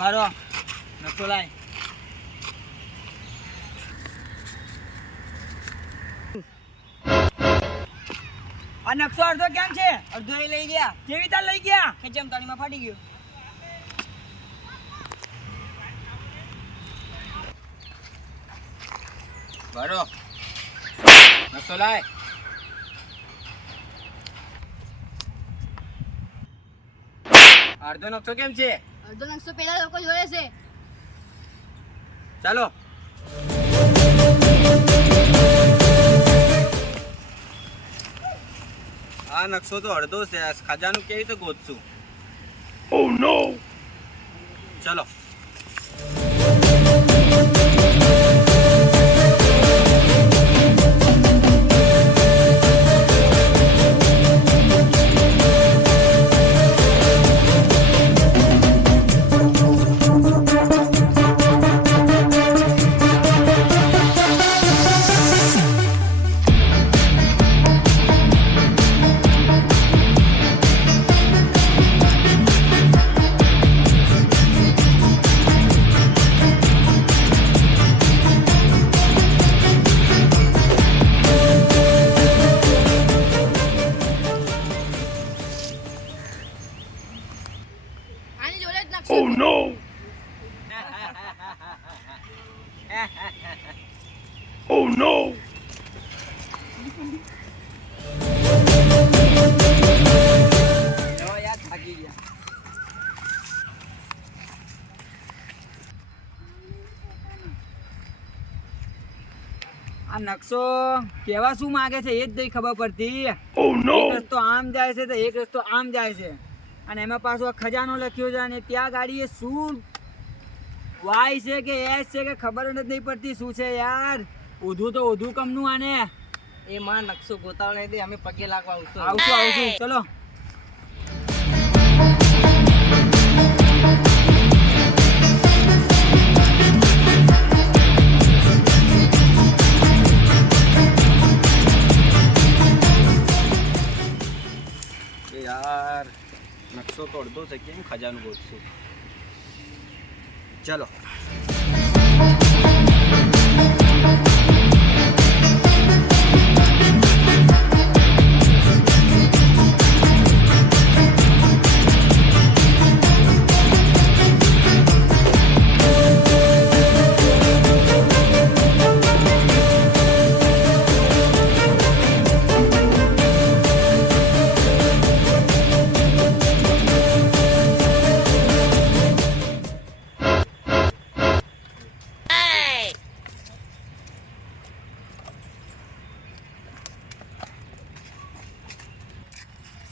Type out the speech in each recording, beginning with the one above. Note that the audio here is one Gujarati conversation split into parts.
વારો નકશો લાય. આ નકશો અડધો કેમ છે? અડધો એ લઈ ગયા. કેવી રીતે લઈ ગયા. ખેંચમ તાળીમાં ફાટી ગયો. વારો નકશો લાય. અડધો નકશો કેમ છે? અડધો નકશો પેલા લોકો જોડે છે. ચાલો. આ નકશો તો અડધો છે. આ ખજાનું કેવી રીતે ગોતશું? ઓ નો ચલો. આની no! oh ગયા આ નકશો કેવા શું માગે છે એ જ ખબર પડતી. એક રસ્તો આમ જાય છે તો એક રસ્તો આમ જાય છે. અને એમાં પાછો આ ખજાનો લખ્યો છે અને ત્યાં ગાડીએ શું? વાય છે કે એસ છે કે ખબર જ નહીં પડતી શું છે યાર? ઊધું તો ઊધું કમનું આને. એ માં નકશો ગોતાવડે દે અમે પગે લાગવા આવશું. આવશું આવશું. ચલો. અડધો કેમ ખજાનું ગોતશું. ચલો.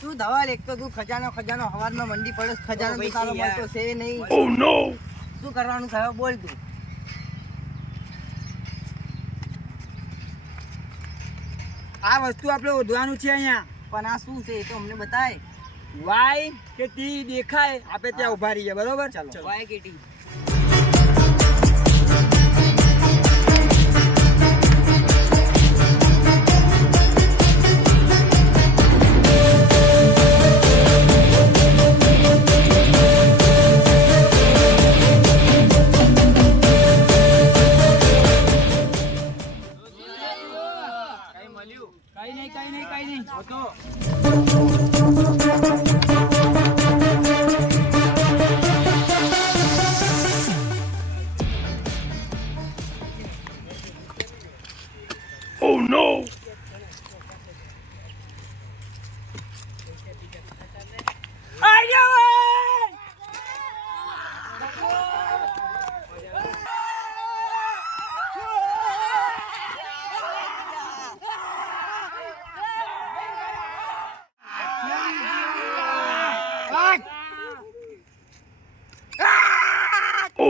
શું ધવાલ એક તો તું ખજાનો ખજાનો હવારમાં મંડી પડે ખજાનો તો તારો મળતો છે નહીં. શું કરવાનું છે બોલ તું. આ વસ્તુ આપણે ઓઢવાનું છે અહીંયા. પણ આ શું છે એ તો અમને બતાય. વાય કે ટી દેખાય. આપણે ત્યાં ઊભા રહીએ બરોબર? ચાલો. વાય કેટી કઈ 買いねえ買いねえ買い。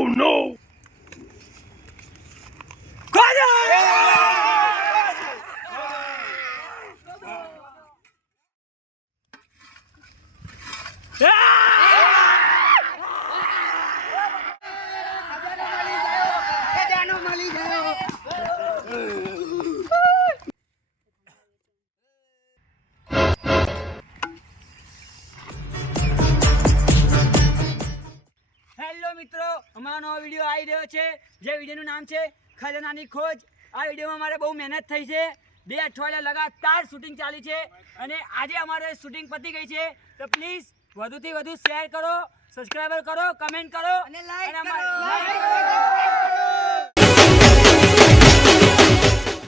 No. ¡Ah! મારો નવો વીડિયો આવી રહ્યો છે. જે વિડીયોનું નામ છે ખજાનાની ખોજ. આ વિડીયોમાં મારે બહુ મહેનત થઈ છે. બે અઠવાડિયા લગાતાર શૂટિંગ ચાલી છે અને આજે અમારે શૂટિંગ પતી ગઈ છે. તો પ્લીઝ વધુથી વધુ શેર કરો સબસ્ક્રાઈબર કરો કમેન્ટ કરો. અને અમારે- like કરો.